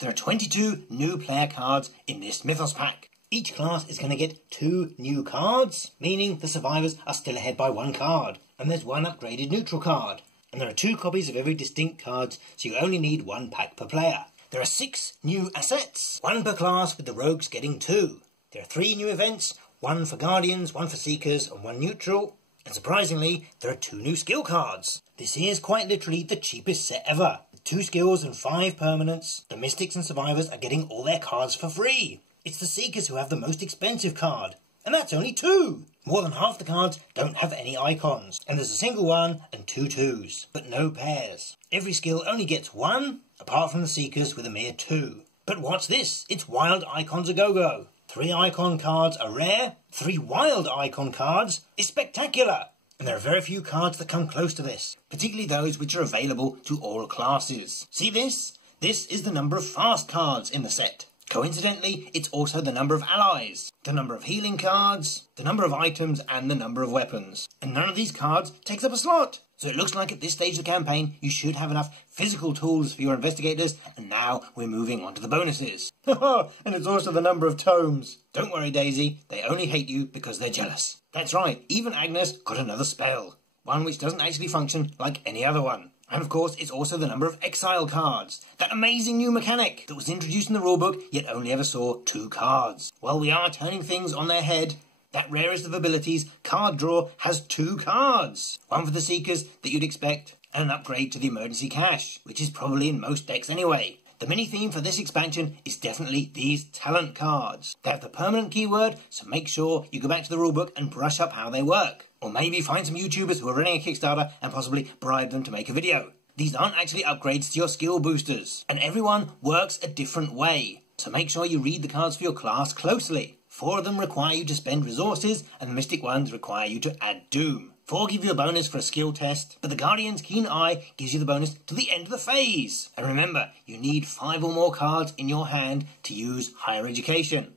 There are 22 new player cards in this Mythos pack. Each class is going to get 2 new cards, meaning the survivors are still ahead by 1 card. And there's 1 upgraded neutral card. And there are 2 copies of every distinct card, so you only need 1 pack per player. There are 6 new assets, 1 per class, with the rogues getting 2. There are 3 new events, 1 for guardians, 1 for seekers and 1 neutral. And surprisingly, there are 2 new skill cards. This is quite literally the cheapest set ever. With 2 skills and 5 permanents, the mystics and survivors are getting all their cards for free. It's the seekers who have the most expensive card. And that's only 2! More than half the cards don't have any icons, and there's a single 1 and 2 2s, but no pairs. Every skill only gets 1, apart from the seekers with a mere 2. But what's this? It's wild icons a go-go. 3 icon cards are rare, 3 wild icon cards is spectacular. And there are very few cards that come close to this, particularly those which are available to all classes. See this? This is the number of fast cards in the set. Coincidentally, it's also the number of allies, the number of healing cards, the number of items, and the number of weapons. And none of these cards takes up a slot. So it looks like at this stage of the campaign, you should have enough physical tools for your investigators, and now we're moving on to the bonuses. And it's also the number of tomes. Don't worry, Daisy, they only hate you because they're jealous. That's right, even Agnes got another spell. One which doesn't actually function like any other one. And of course, it's also the number of exile cards. That amazing new mechanic that was introduced in the rulebook, yet only ever saw 2 cards. Well, we are turning things on their head. That rarest of abilities, Card Draw, has 2 cards. 1 for the Seekers that you'd expect, and an upgrade to the Emergency Cache, which is probably in most decks anyway. The mini-theme for this expansion is definitely these talent cards. They have the permanent keyword, so make sure you go back to the rulebook and brush up how they work. Or maybe find some YouTubers who are running a Kickstarter and possibly bribe them to make a video. These aren't actually upgrades to your skill boosters, and everyone works a different way. So make sure you read the cards for your class closely. 4 of them require you to spend resources, and the Mystic ones require you to add Doom. 4 give you a bonus for a skill test, but the Guardian's Keen Eye gives you the bonus to the end of the phase. And remember, you need 5 or more cards in your hand to use Higher Education.